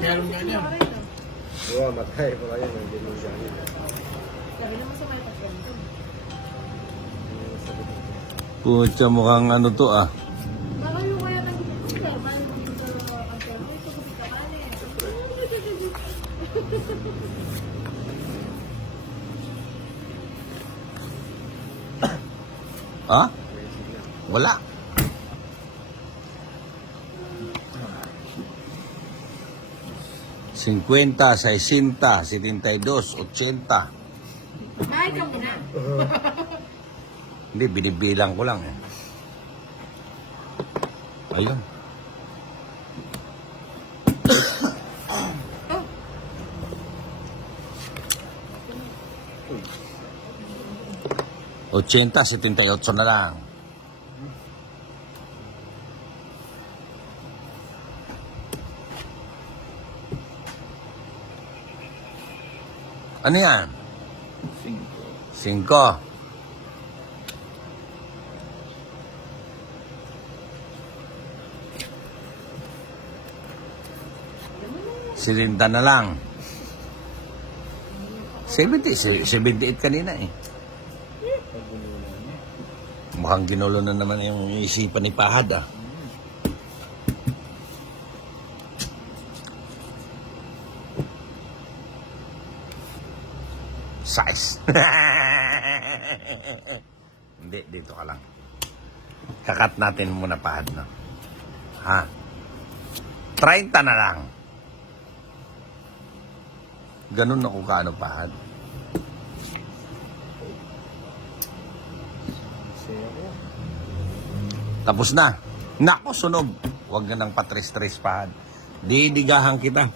Meron nga niya. Oo, matay pa kayo. Hindi mo siya niya. Sabi naman sa may pasyente. Pucha, mukhang ano to ah. Baka yung kaya nang sir, bali mo dito ang sir. Ay, ito kasi kapalan eh. Ha? Wala. Cincuenta, 60, 72, 80. Ay, ka muna. Hindi, binibilang ko lang eh. Ayun. Ochenta, 78 na lang. Ano yan? 5. Silinta na lang. 78 kanina eh. Mukhang ginulo na naman yung isipan ni Pahad ah. Size. Hindi, dito ka lang. Kakat natin muna Pahad no. Ha? 30 na lang. Ganun na kung kaano Pahad. Tapos na. Nako, sunog. Huwag ka nang patres-tres Pahad. Didigahan kita.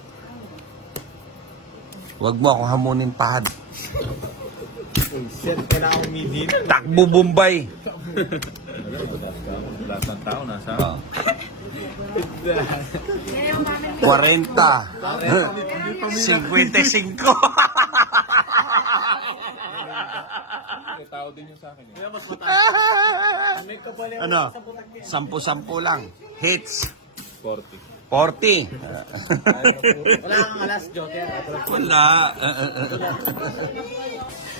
Huwag mo ako hamunin Pahad. Set ka na akong midin. Takbo Bombay. Lahat ng tao nasa. 40. 55. Tao din yung sa akin. Kaya mas mataas. Ano? 10-10 lang. Hits. 40. 40. Wala kang alas, Joker. Wala.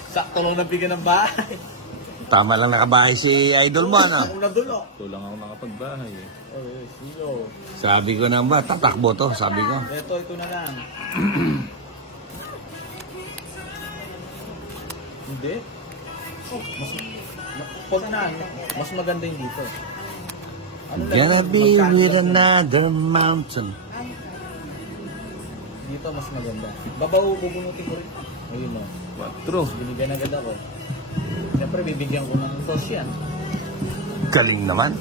Sakto lang nabigyan ng bahay. Tama lang nakabahay si idol mo, ano? Kung nadulo. Ito lang ako nakapagbahay eh. Oh, sino? Sabi ko na ba, tatakbo to, sabi ko. Ito na lang. Hindi. Oh, mas maganda yung dito. Ano lang Gonna yung be magkano with lang? another mountain. Dito mas maganda. Babaw, bubunutin ko rin. Ayun o. True. Binigyan agad ako. Siyempre, bibigyan ko ng sauce yan. Galing naman.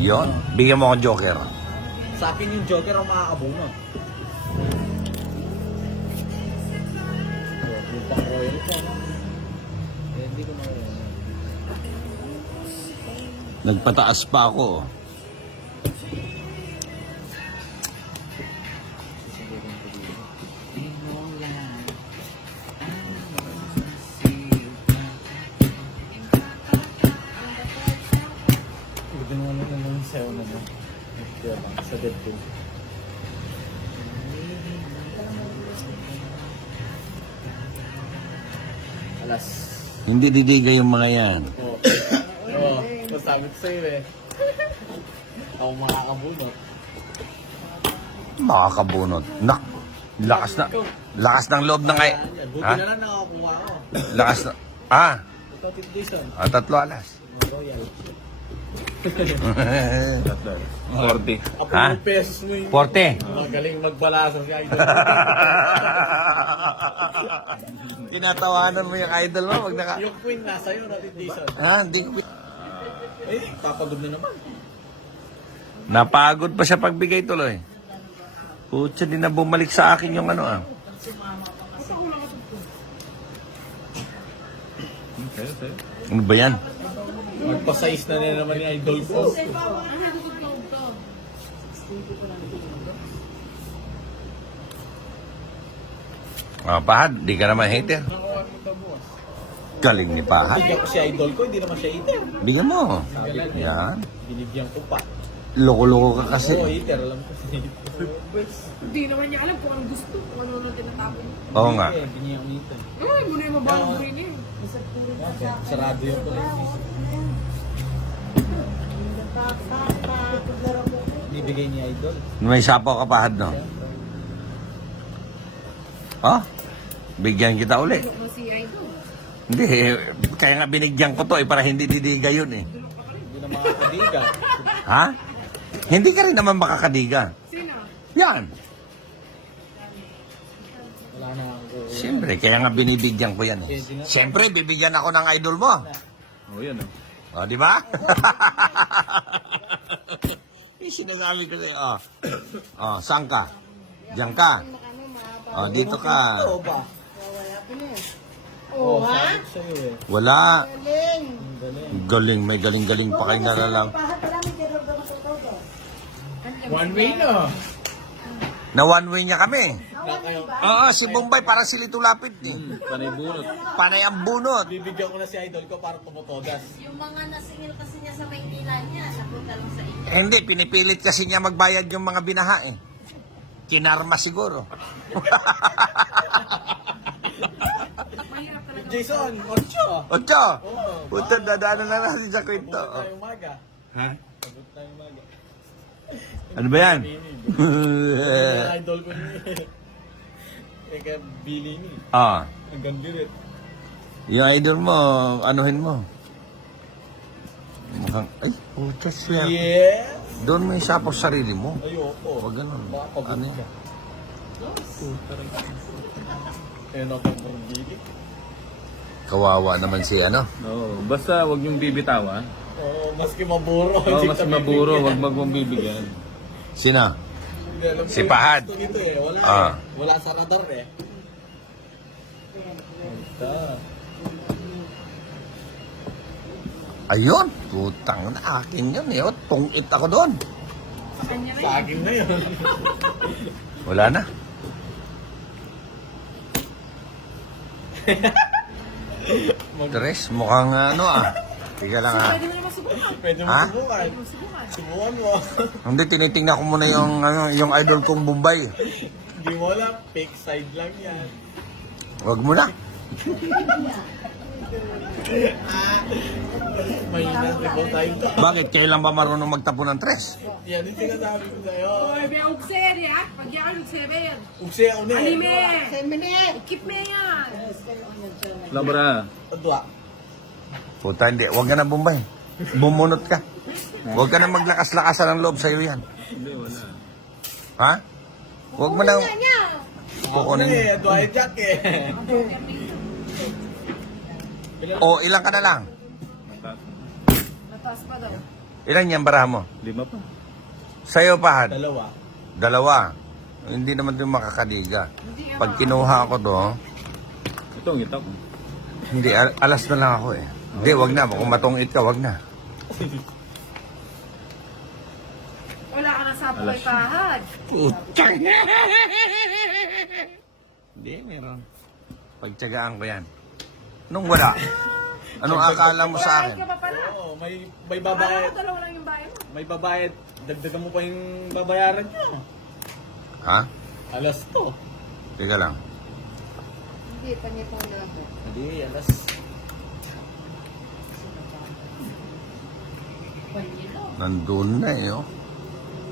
Yon, bigyan mo akong joker. Sa akin yung Joker ang makakabong mo. Yung pang royal ko. Hindi ko na. Nagpataas pa ako. Ginawa mo naman sa'yo na mo. Sa Deadpool. Alas. Hindi didiga yung mga yan. Oo. Masabi ko sa'yo eh. Ako makakabunot. Makakabunot. Nak, lakas ng loob ng ay. Buti Ha? na lang nakakuha ko. Lakas na. Ah, Ito, Tito Jason. 3 alas. Royal. 40. Apo Ha? yung pesos mo yung... 40. Magaling magbalasa si Idol. Tinatawanan mo yung idol mo pag naka... Yung queen nasa iyo, Tito Jason. Ha, hindi ko... Eh, papagod na naman. Napagod pa siya pagbigay tuloy. Putya, di na bumalik sa akin yung ano ah. Okay. Ano ba yan? Magpa-size na nila naman ni Idol ko. Pahad, di ka naman hater. Galing ni Pahad. Bigyan ko si Idol ko, hindi naman siya eater. Bigyan mo. Galing Yan. Binigyan ko pa. Loko-loko ka kasi. Oo, hater. Alam ko si Hindi naman niya alam kung anong gusto, kung ano nang tinatapon. Oo nga. Biniyang hater. Ay, muna yung mabalang niya. Sarado yung tuloy. Bibigay niya idol. May sapaw ka pahad, no? Oh? Bigyan kita uli. Tulok mo si Idol. Hindi, kaya nga binigyan ko to para hindi didiga yun eh. Hindi na makakadiga. Ha? Hindi ka rin naman makakadiga. Sino? Yan. Wala na ako. Siyempre, kaya nga binibigyan ko yan eh. Siyempre, bibigyan ako ng idol mo. Oo, yan O, di ba? Yung sinasabi ko sa'yo, saan ka? Diyan ka. O, dito ka. Oo ba? Oo, ha? Sabi ko sa'yo eh. Wala. Galing. Ang galing. Galing, may galing-galing pa kayo nalalang. One way na. Na one way niya kami. Na kayo. Oo, si Bombay parang si Lito Lapid eh. Panay bunot. Panay ang bunot. Bibigyan ko na si idol ko para tumutodas. Yung mga nasingil kasi niya sa Maynila niya, napunta lang sa inyo. Hindi, pinipilit kasi niya magbayad yung mga binaha eh. Kinarma siguro. Mahirap talaga. Jason, Orcho. Ocho! Oo. Puta, dadaanan na natin sa kwento. Sabot tayong umaga. Ha? Sabot tayong umaga. Ano ba yan? Yung idol ko ni. Eka, Billy ni. Ang gandirit. Yung idol mo, anuhin mo. Mukhang, ay, puta siya. Yes! Doon mo yung sapaw sa sarili mo. Ayoko. Huwag ganun. Baka pagod Ano ka. yun? Eh, natin kung Billy. Kawawa naman si ano. Oo, basta wag niyong bibitawan. Oo, maski maburo. Oo, mas maburo, wag magmong bibigyan. Sina? Hindi, alam ko Si yung Pahad. gusto nito eh. Wala Ah. eh. Wala sa radar eh. Punta. Ayun, putang na akin yun eh. Tungit ako doon. Sa kanya rin. Sa akin na yun. Wala na. Tres, mukhang ano Tiga lang Pwede mo naman subukan. Pwede mo Ha? subukan. Pwede mo subukan. Subukan mo. Hindi, tinitingnan ko muna yung idol kong Bombay. Hindi mo alam. Fake side lang yan. Wag mo na. May nasibaw tayo ka. Bakit? Kailan ba marunong magtapo ng tres? Yan yung sinasabi ko sa'yo. Oy, may ugser ya. Pag yan, ugser yan. Ugsi ako na eh. Anime. Keep me yan. Labra. Adwa. Puta, hindi. Wag ka na Bombay. Bumunot ka. Huwag ka na maglakas-lakasan ng loob sa'yo yan. Hindi, wala. Ha? Huwag mo na... Ako Kukunin na mo. eh. Adwa yung jack eh. O, ilang ka na lang? Nataas pa daw. Ilan yung baraha mo? 5 pa. Sa'yo, Pahad? Dalawa. Dalawa. Hindi naman din makakadiga. Pag kinuha ko to, Ito ang itak. hindi, alas na lang ako eh. Hindi, wag na. Kung matungit ka, wag na. Wala ka na sa buhay Pahad. Putang! Hindi, meron. Pagtsagaan ko yan. Nung wala. Anong akala mo sa Bayad akin? ka pa pala. Oo, may Akala babayad. ko dalawa lang yung bayan mo. May babayad. Dagdagan mo pa yung babayaran niyo. Ha? Alas to. Teka lang. Hindi, panipon na ako. Hindi, alas. Nandun na eh, oh.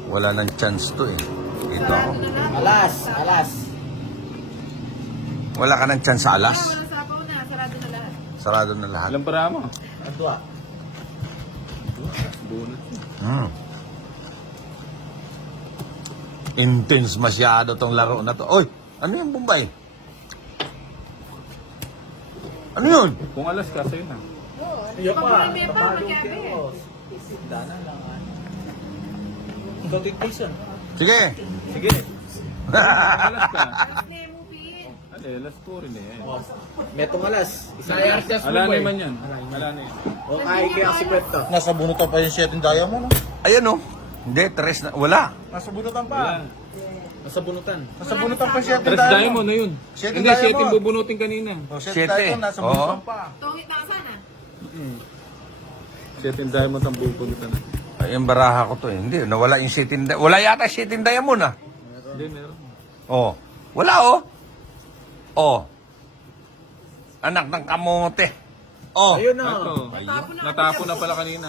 Wala nang chance to eh. Dito ako. Alas. Alas. Wala ka ng chance sa alas. Wala sapaw na, sarado na lahat. Sarado na lahat. Alam para mo. Adwa. Bunot. Intense masyado tong laro na to. Oy! Ano yung Bombay? Ano yun? Kung alas ka, sa'yo na. Iyo pa. Pag-uwi pa, Papalo magkabe. kayo. Dana lang. Ikaw Jason. Sige! Sige. Alas ka. Hindi, movie. Ano eh, alas po rin eh. Metong alas. Isang yardas Ala na naman yan. Ala na yan. O ay kaya si Pwetto. Nasa bunutan pa yung 7 diamond, no? Ayan oh. Hindi, tres na. Wala. Nasa bunutan pa. Wala. Nasa bunutan. Nasa bunutan pa 7 Tres diamond. diamond na yun. Siete Hindi, diamond. 7 bubunutin kanina. Oh, 7 Siete. diamond, nasa Oo. bunutan pa. Tungit na ka sana. 7 diamond ang bubunutan. Ay, yung baraha ko to eh. Hindi, nawala yung shitting diamond. Wala yata shitting diamond ah. Hindi, meron. Oh. Wala oh. Oh. Anak ng kamote. Oh. Ayun na. Ito. Natapon na pala kanina.